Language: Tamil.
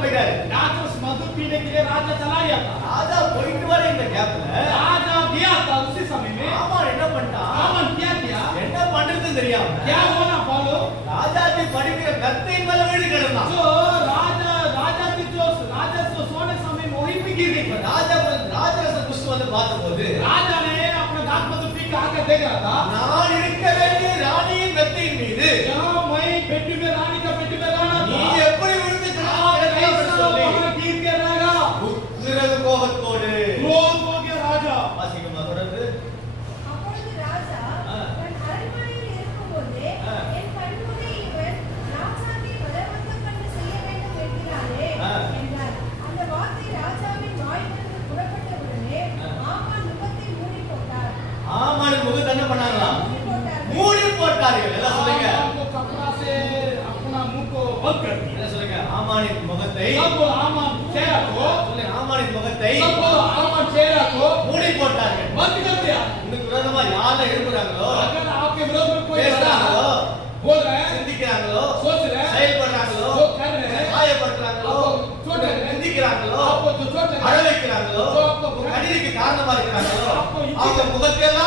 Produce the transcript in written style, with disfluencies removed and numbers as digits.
போயிட்டாரு. राजा उस मधु पीने के लिए राजा चला गया था। ராஜா போயிட்டு வர இந்த கேப்ல राजा गया था उसी समय में। ஆமான் என்ன பண்ணிட்டான்? हामान क्या किया? என்ன பண்றதுன்னு தெரியாம क्या होना फॉलो? ராஜாஜி படிக்கிற கத்தையின் மேல வீடு கிடந்தான். जो राजा थी जो राजा सोने समय में वहीं पे गिर गई। ராஜரச புஷ்பம் வந்து பார்த்தபோது राजा ने अपना दांत मधु पी के आकर देख रहा था। நான் இருக்க வேண்டிய ராணியின் கத்தையின் மீது जहाँ मैं बेटी में रानी का बेटी में रहना நீ था। எப்படி விழுந்து वहाँ गिर के रहेगा। சிறகு கோபத்தோடு क्रोध हो गया राजा। வாசிக்கமா தொடர்ந்து அப்பொழுது ராஜா தன் அரண்மனையில் இருக்கும்போதே என் கண்முன்னே இவன் ராஜாவை பலவந்தம் பண்ண செய்ய வேண்டும் என்கிறாரே என்றார். அந்த வார்த்தை ராஜாவின் வாயிலிருந்து புறப்பட்டவுடனே ஆமான் முகத்தை மூடி போட்டார். ஆமான் முகத்தை என்ன பண்ணாங்களாம்? மூடி போட்டார்கள். மூடி போட்டார்கள். எல்லாம் சொல்லுங்க. आमान को कपड़ा से अपना मुंह को बंद कर दिया। என்ன சொல்லுங்க? ஆமானின் முகத்தை सब बोलो आमान चेहरा को, சொல்லுங்க. ஆமானின் முகத்தை सब बोलो आमान चेहरा को மூடி போட்டார்கள். बंद कर दिया। இதுக்கு விரோதமா யாரெல்லாம் எழுப்புறாங்களோ, अगर आपके विरोध में कोई பேசுறாங்களோ, बोल रहे हैं, சிந்திக்கிறாங்களோ, सोच रहे हैं, செயல்படுறாங்களோ, जो कर रहे हैं, காயப்படுறாங்களோ, நிந்திக்கிறாங்களோ, आपको जो चोट लगा, அழ வைக்கிறாங்களோ, जो आपको बुरा கண்ணீருக்கு காரணமா இருக்கிறாங்களோ, आपको அவங்க முகத்தை எல்லாம்